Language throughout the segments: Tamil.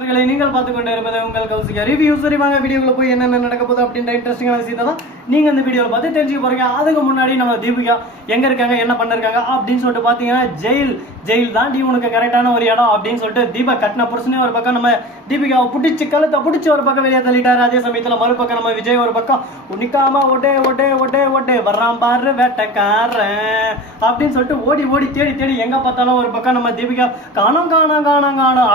நீங்கள் பார்த்து கொண்டு இருப்பது உங்கள் கௌசிகா ரிவ்யூ. சரி வாங்க வீடியோக்குள்ள போய் என்னென்ன நடக்க போகுது அப்படின்ற இன்ட்ரெஸ்டிங்கான விஷயத்தை தான் நீங்க இந்த வீடியோவில் பார்த்து தெரிஞ்சுக்க போறீங்க. அதுக்கு முன்னாடி நம்ம தீபிகா எங்க இருக்காங்க, என்ன பண்ணிருக்காங்க அப்படின்னு சொல்லிட்டு பாத்தீங்கன்னா ஜெயில் தாண்டி உனக்கு கரெக்டான ஒரு இடம் அப்படின்னு சொல்லிட்டு தீபா கட்டின புருஷனே ஒரு பக்கம் நம்ம தீபிகாவை பிடிச்சி கழுத்தை பிடிச்சி ஒரு பக்கம் வெளியே தள்ளிட்டாரு. அதே சமயத்துல மறுபக்கம் நம்ம விஜய் ஒரு பக்கம் உன்னிக்காம ஒட்டே வர்றான் பாரு வேட்டக்காரன் அப்படின்னு சொல்லிட்டு ஓடி தேடி எங்க பார்த்தாலும் ஒரு பக்கம் நம்ம தீபிகா காணோம்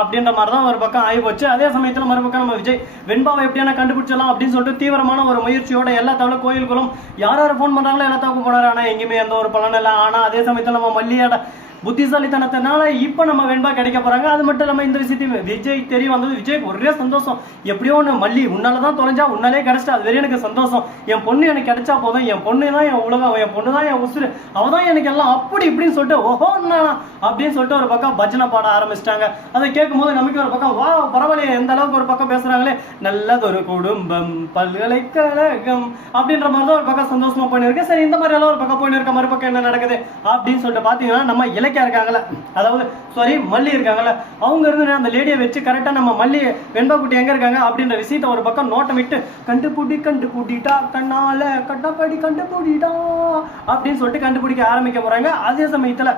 அப்படின்ற மாதிரி தான் ஒரு பக்கம் ஆயிப்போச்சு. அதே சமயத்துல மறுபக்கம் நம்ம விஜய் வெண்பாவை எப்படியான கண்டுபிடிச்சலாம் அப்படின்னு சொல்லிட்டு தீவிரமான ஒரு முயற்சியோட எல்லா தவிர கோயிலுக்குள்ளும் யார் ஃபோன் பண்றாங்களோ எல்லாத்தாக்கும் போனாரு. ஆனா எங்கேயுமே எந்த ஒரு பலன் இல்லை. ஆனா அதே சமயத்துல நம்ம மல்லியோட புத்திசாலித்தனத்தினால இப்ப நம்ம வெண்பா கிடைக்க போறாங்க. அது மட்டும் இல்லாம இந்த விஷயத்தையும் விஜய் தெரிய வந்தது. விஜய்க்கு ஒரே சந்தோஷம். எப்படியோ ஒண்ணு மல்லி உன்னாலதான் தொலைஞ்சா உன்னாலே கிடைச்சிட்டா அது வெறும் எனக்கு சந்தோஷம். என் பொண்ணு எனக்கு கிடைச்சா போதும், என் பொண்ணு தான் என் உலகம், என் பொண்ணு தான் என் உசுறு, அவதான் எனக்கு எல்லாம் அப்படி இப்படின்னு சொல்லிட்டு ஓஹோ அப்படின்னு சொல்லிட்டு ஒரு பக்கம் பஜனை பாட ஆரம்பிச்சிட்டாங்க. அதை கேட்கும் போது நமக்கு ஒரு பக்கம் வா பரவாயில்லையே எந்த அளவுக்கு ஒரு பக்கம் பேசுறாங்களே, நல்லதொரு குடும்பம் பல்கலைக்கழகம் அப்படின்ற மாதிரி தான் ஒரு பக்கம் சந்தோஷமா போயிருக்கு. சரி இந்த மாதிரி எல்லாம் ஒரு பக்கம் போயிட்டு இருக்க மறுபக்கம் என்ன நடக்குது அப்படின்னு சொல்லிட்டு பாத்தீங்கன்னா நம்ம இருக்காங்கல்ல, அதாவது சாரி மல்லி இருக்காங்கல்ல, அவங்க இருந்து அந்த லேடியை வச்சு கரெக்டா நம்ம மல்லி வெண்பா குட்டி எங்க இருக்காங்க அப்படின்ற விஷயத்தை ஒரு பக்கம் நோட்டம் விட்டு கண்டுபிடிட்டா கண்ணால கட்டப்படி கண்டுபிடிட்டா அப்படின்னு சொல்லிட்டு கண்டுபிடிக்க ஆரம்பிக்க போறாங்க. அதே சமயத்துல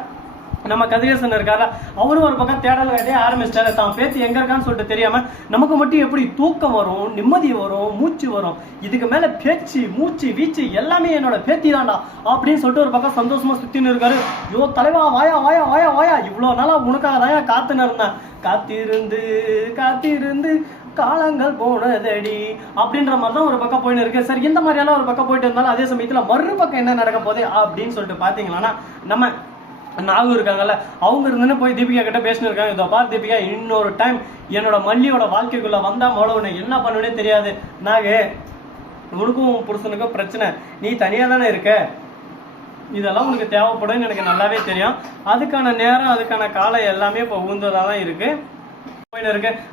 நம்ம கதிரேசன் இருக்காரு, அவரும் ஒரு பக்கம் தேடல் வேண்டிய ஆரம்பிச்சிட்டாரு. தான் பேத்தி எங்க இருக்கான்னு சொல்லிட்டு தெரியாம நமக்கு மட்டும் எப்படி தூக்கம் வரும், நிம்மதி வரும், மூச்சு வரும், இதுக்கு மேல பேச்சு மூச்சு வீச்சு எல்லாமே என்னோட பேத்தி தான்டா அப்படின்னு சொல்லிட்டு ஒரு பக்கம் சந்தோஷமா சுத்தின்னு இருக்காரு. யோ தலைவா வாயா இவ்வளவு நாளா உனக்காக தான் காத்துன்னு இருந்தேன், காத்திருந்து காலங்கள் போனதடி அப்படின்ற மாதிரி தான் ஒரு பக்கம் போயின்னு இருக்கு. சரி இந்த மாதிரி எல்லாம் ஒரு பக்கம் போயிட்டு இருந்தாலும் அதே சமயத்துல மறுபக்கம் என்ன நடக்க போகுது அப்படின்னு சொல்லிட்டு பாத்தீங்கன்னா நம்ம நாகு இருக்காங்கல்ல, அவங்க இருந்துன்னு போய் தீபிகா கிட்ட பேசினு இருக்காங்க. இதோ பார் தீபிகா, இன்னொரு டைம் என்னோட மல்லியோட வாழ்க்கைக்குள்ள வந்தா உன்னை என்ன பண்ணுனே தெரியாது. நாகு உனக்கும் புருஷனுக்கும் பிரச்சனை, நீ தனியா தானே இருக்க, இதெல்லாம் உனக்கு தேவைப்படும் எனக்கு நல்லாவே தெரியும். அதுக்கான நேரம் அதுக்கான காலம் எல்லாமே இப்போ உந்ததான் இருக்கு.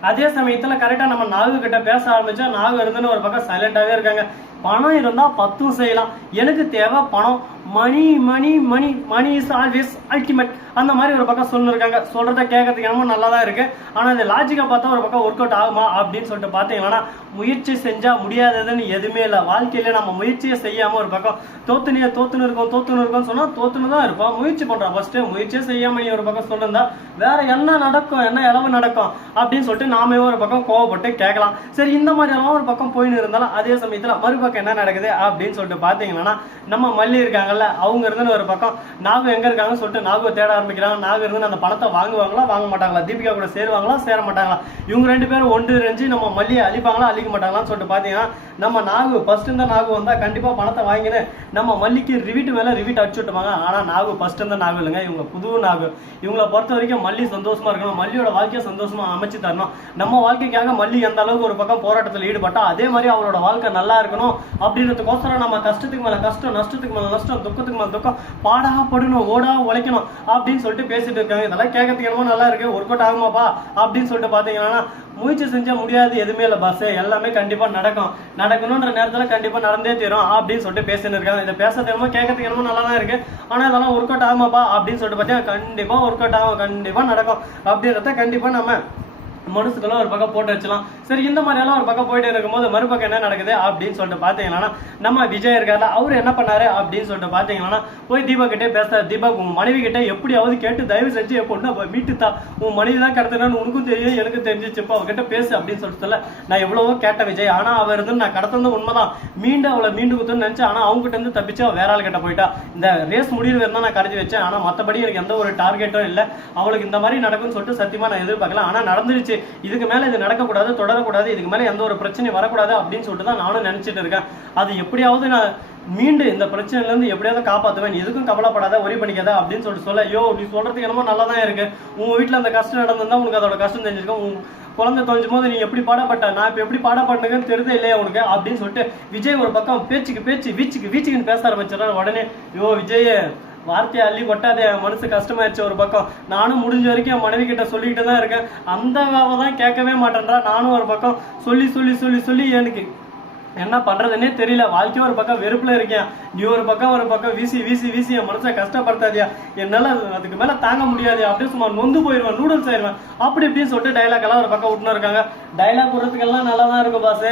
அதே சமயத்துல கரெக்டா நம்ம நாகு கிட்ட பேச ஆரம்பிச்சா நாகு இருந்துன்னு ஒரு பக்கம் சைலண்டாவே இருக்காங்க. பணம் இருந்தா 10 செய்யலாம், எனக்கு தேவை பணம், மணி இஸ் ஆல்வேஸ் அல்டிமேட் அந்த மாதிரி ஒரு பக்கம் சொல்லிருக்காங்க. சொல்றத கேட்கறதுக்கு என்னமோ நல்லா தான் இருக்கு. ஆனா இந்த லாஜிக்கா பார்த்தா ஒரு பக்கம் ஒர்க் அவுட் ஆகுமா அப்படின்னு சொல்லிட்டு பாத்தீங்கன்னா முயற்சி செஞ்சா முடியாததுன்னு எதுவுமே இல்லை. வாழ்க்கையில நம்ம முயற்சியை செய்யாம ஒரு பக்கம் தோத்துன்னு இருக்கோம் சொன்னா தோத்துன்னு தான் இருப்போம். முயற்சி பண்றோம், ஃபர்ஸ்ட் முயற்சியே செய்யாம நீ ஒரு பக்கம் சொல்லிருந்தா வேற என்ன நடக்கும், என்ன இளவு நடக்கும் அப்படின்னு சொல்லிட்டு நாமே ஒரு பக்கம் கோவப்பட்டு கேட்கலாம். சரி இந்த மாதிரி எல்லாம் ஒரு பக்கம் போயின்னு இருந்தாலும் அதே சமயத்துல மறுபக்கம் என்ன நடக்குது அப்படின்னு சொல்லிட்டு பாத்தீங்கன்னா நம்ம மல்லி இருக்காங்கல்ல, அவங்க இருந்து ஒரு பக்கம் நாகு எங்க இருக்காங்கன்னு சொல்லிட்டு நாகுவை தேட ஆரம்பிக்கிறாங்க. நாகு இருந்து அந்த பணத்தை வாங்குவாங்களா வாங்க மாட்டாங்களா, தீபிகா கூட சேருவாங்களா சேர மாட்டாங்களா, இவங்க 2 பேரும் ஒன்று ரெஞ்சு நம்ம மல்லியை அழிப்பாங்களா அழிக்க மாட்டாங்களான்னு சொல்லிட்டு பாத்தீங்கன்னா நம்ம நாகு ஃபர்ஸ்ட் இந்த நாகு வந்தா கண்டிப்பா பணத்தை வாங்கினு நம்ம மல்லிக்கு ரிவீட் மேல ரிவீட் அடிச்சு விட்டுவாங்க. ஆனா நாகு ஃபர்ஸ்ட் இந்த நாகு இல்லைங்க, இவங்க புது நாகு. இவங்களை பொறுத்த வரைக்கும் மல்லி சந்தோஷமா இருக்கணும், மல்லியோட வாழ்க்கையை சந்தோஷமா அமைச்சு தரணும். நம்ம வாழ்க்கைக்காக மல்லி எந்த அளவுக்கு ஒரு பக்கம் போராட்டத்தில் ஈடுபட்டா அதே மாதிரி அவரோட வாழ்க்கை நல்லா இருக்கணும் அப்படின்றதுக்கோசரம் நம்ம கஷ்டத்துக்கு மேல கஷ்டம், நஷ்டத்துக்கு மேல நஷ்டம், துக்கத்துக்கு மேல துக்கம், பாடா படணும் ஓடா உழைக்கணும் அப்படின்னு சொல்லிட்டு பேசிட்டு இருக்காங்க. இதெல்லாம் கேட்கறதுக்கு என்னமோ நல்லா இருக்கு, ஒர்க் அவுட் ஆகுமாப்பா அப்படின்னு சொல்லிட்டு பாத்தீங்கன்னா முயற்சி செஞ்சா முடியாது எதுவுமே இல்லை பாஸ், எல்லாமே கண்டிப்பா நடக்கணும்ன்ற நேரத்துல கண்டிப்பா நடந்தே தீரும் அப்படின்னு சொல்லிட்டு பேசிட்டு இருக்காங்க. இதை பேசுறது என்னமோ கேட்கறதுக்கு என்னமோ நல்லா தான் இருக்கு. ஆனா இதெல்லாம் ஒர்க் அவுட் ஆகுமாப்பா அப்படின்னு சொல்லிட்டு பார்த்தீங்கன்னா கண்டிப்பா ஒர்க் அவுட் ஆகும், கண்டிப்பா நடக்கும் அப்படின்றத கண்டிப்பா நம்ம மனசுக்கெல்லாம் ஒரு பக்கம் போட்டு வச்சலாம். சரி இந்த மாதிரி எல்லாம் ஒரு பக்கம் போயிட்டு இருக்கும்போது மறுபக்கம் என்ன நடக்குது அப்படின்னு சொல்லிட்டு பாத்தீங்கன்னா நம்ம விஜய் இருக்காரு, அவரு என்ன பண்ணாரு அப்படின்னு சொல்லிட்டு பாத்தீங்கன்னா போய் தீபா கிட்டே பேசுறாரு. தீபா உங்க மனைவி கிட்ட எப்படியாவது கேட்டு தயவு செஞ்சு என் பொண்ணு மீட்டுத்தா, உன் மனைவி தான் கடத்தினான்னு உனக்கும் தெரியும் எனக்கும் தெரிஞ்சிச்சுப்பா, அவகிட்ட பேசு அப்படின்னு சொல்லிட்டு சொல்ல நான் எவ்வளவோ கேட்ட விஜய். ஆனா அவர் இருந்து நான் கடத்தது உண்மைதான், அவளை மீண்டு குத்துன்னு நினைச்சேன். ஆனா அவங்க கிட்ட இருந்து தப்பிச்சு வேற ஆள் கிட்ட போயிட்டா. இந்த ரேஸ் முடிவு இருந்தா நான் கருதி வச்சேன். ஆனா மத்தபடி எனக்கு எந்த ஒரு டார்கெட்டும் இல்லை, அவளுக்கு இந்த மாதிரி நடக்கும்னு சொல்லிட்டு சத்தியமா நான் எதிர்பார்க்கல. ஆனா நடந்துருச்சு, இதுக்கு மேல இது நடக்கக்கூடாது, தொடரக்கூடாது, இதுக்கு மேல எந்த ஒரு பிரச்சனையும் வரக்கூடாது அப்படின்னு சொல்லிட்டு தான் நானும் நினைச்சிட்டு இருக்கேன். அது எப்படியாவது நான் மீண்டு இந்த பிரச்சனைல இருந்து எப்படியாவது காப்பாற்றுவேன், எதுக்கும் கவலைப்படாத, ஒரி பண்ணிக்காத அப்படின்னு சொல்லிட்டு சொல்ல. யோ நீ சொல்றதுக்கு என்னமோ நல்லா தான் இருக்கு, உங்க வீட்டுல அந்த கஷ்டம் நடந்திருந்தா உனக்கு அதோட கஷ்டம் தெரிஞ்சிருக்கும், உன் குழந்தை தொலைஞ்சும் போது நீ எப்படி பாடப்பட்ட, நான் இப்ப எப்படி பாடப்பட்டேன்னு தெரியுது இல்லையா உனக்கு அப்படின்னு சொல்லிட்டு விஜய் ஒரு பக்கம் பேச்சு வீச்சுக்குன்னு பேச ஆரம்பிச்சிடறாரு. உடனே யோ விஜய் வார்த்தையை அள்ளி கொட்டாதே, மனசு கஷ்டமாயிருச்சு. ஒரு பக்கம் நானும் முடிஞ்ச வரைக்கும் என் மனைவி கிட்ட சொல்லிட்டு தான் இருக்கேன், அந்த தான் கேட்கவே மாட்டேன்றா. நானும் ஒரு பக்கம் சொல்லி எனக்கு என்ன பண்றதுன்னே தெரியல. வாழ்க்கையும் ஒரு பக்கம் வெறுப்புல இருக்கேன், நீ ஒரு பக்கம் வீசி வீசி வீசி என் மனசை கஷ்டப்படுத்தாதியா, என்னால அதுக்கு மேல தாங்க முடியாது அப்படியே சும்மா நொந்து போயிடுவேன், நூடுல்ஸ் ஆயிடுவேன் அப்படி இப்படின்னு சொல்லிட்டு டைலாக் எல்லாம் ஒரு பக்கம் விட்டுன்னு இருக்காங்க. டைலாக் விடுறதுக்கு எல்லாம் நல்லா தான் இருக்கும் பாஸ்,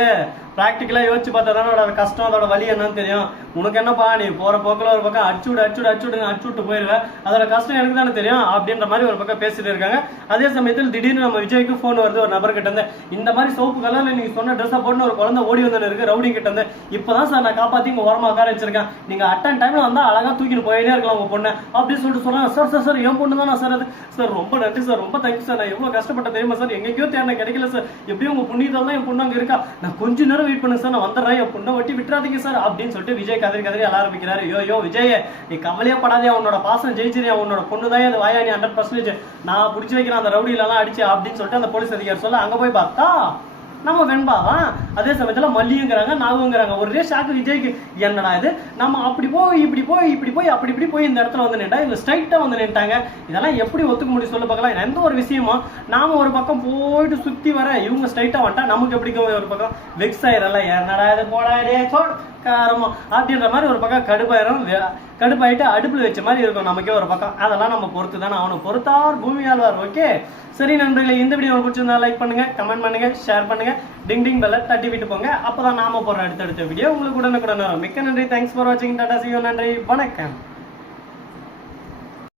பிராக்டிக்கலா யோசிச்சு பார்த்தா தானே அதோட கஷ்டம் அதோட வலி என்னன்னு தெரியும். உனக்கு என்னப்பா நீ போற போக்கில் ஒரு பக்கம் அடிச்சுட்டு போயிருவேன், அதோட கஷ்டம் எனக்கு தானே தெரியும் அப்படின்ற மாதிரி ஒரு பக்கம் பேசிட்டு இருக்காங்க. அதே சமயத்தில் திடீர்னு நம்ம விஜய்க்கு போன் வருது ஒரு நபர் கிட்ட இருந்து. இந்த மாதிரி சோப்பு கலர்ல நீங்க சொன்ன ட்ரெஸ்ஸை போட்டு ஒரு குழந்தை ஓடி வந்து இருக்கு ரவுடி கிட்ட இருந்து, இப்பதான் சார் நான் காப்பாத்தி இங்க ஓரமா உட்கார வச்சிருக்கேன், நீங்க அட்டன் டைம்ல வந்தா அழகா தூக்கிட்டு போயிட்டே இருக்கலாம் உங்க பொண்ணு அப்படின்னு சொல்லிட்டு சொல்றாங்க. சார் சார் சார் என் பொண்ணு தானே சார் அது, சார் ரொம்ப நன்றி சார், ரொம்ப தேங்க்யூ சார், நான் எவ்வளவு கஷ்டப்பட்ட தெரியுமா சார், எங்கேயோ தேர்ந்த கிடைக்கல சார், எப்படியும் உங்க புண்ணியதால் தான் என் பொண்ணு அங்க இருக்கா, நான் கொஞ்ச நேரம் வெயிட் பண்ணுங்க சார், நான் வந்துடுறேன், என் பொண்ணை வட்டி விட்டுறாதீங்க சார் அப்படின்னு சொல்லிட்டு விஜய் கதறி கதறி அழ ஆரம்பிக்கிறாரு. யோ விஜய், நீ கவலையே படாதே, உன்னோட பாசம் ஜெயிச்சிரியா, உன்னோட பொண்ணு தான் அது வாயா, நீ 100% நான் பிடிச்சி வைக்கிறேன் அந்த ரவுடியில எல்லாம் அடிச்சு அப்படின்னு சொல்லிட்டு அந்த போலீஸ் அதிகாரி சொல்ல, அங்க போய் பார்த்தா நம்ம வெண்பாதான். அதே சமயத்துல மல்லிங்கிறாங்க, நாகுங்கிறாங்க. ஒரே ஷாக்கு விஜய்க்கு, என்னடா இது, நம்ம அப்படி போய் இப்படி போய் அப்படி போய் இந்த இடத்துல வந்து நின்றா, இவங்க ஸ்ட்ரைட்டா வந்து நின்ட்டாங்க, இதெல்லாம் எப்படி ஒத்துக்க முடியும் சொல்ல பார்க்கலாம். எந்த ஒரு விஷயமும் நாம ஒரு பக்கம் போயிட்டு சுத்தி வர இவங்க ஸ்ட்ரைட்டா வந்துட்டா நமக்கு எப்படி ஒரு பக்கம் வெக்ஸ் ஆயிரல, என்னடா இது போடாடே காரமோ அப்படின்ற மாதிரி ஒரு பக்கம் கடுப்பாயிட்டு அடுப்புல வச்ச மாதிரி இருக்கும் நமக்கே ஒரு பக்கம். அதெல்லாம் நம்ம பொறுத்து தானே அவனை பொறுத்தார் பூமி ஆழ்வார். ஓகே சரி நண்பர்களே, இந்த வீடியோ பிடிச்சிருந்தா லைக் பண்ணுங்க, கமெண்ட் பண்ணுங்க, ஷேர் பண்ணுங்க, டிங் பெல்ல தட்டி விட்டு போங்க, அப்பதான் நாம போற அடுத்தடுத்த வீடியோ உங்களுக்கு உடனுக்குடன் வரும். மிக்க நன்றி, தேங்க்ஸ் ஃபார் வாட்சிங், டாடா, see you, நன்றி, வணக்கம்.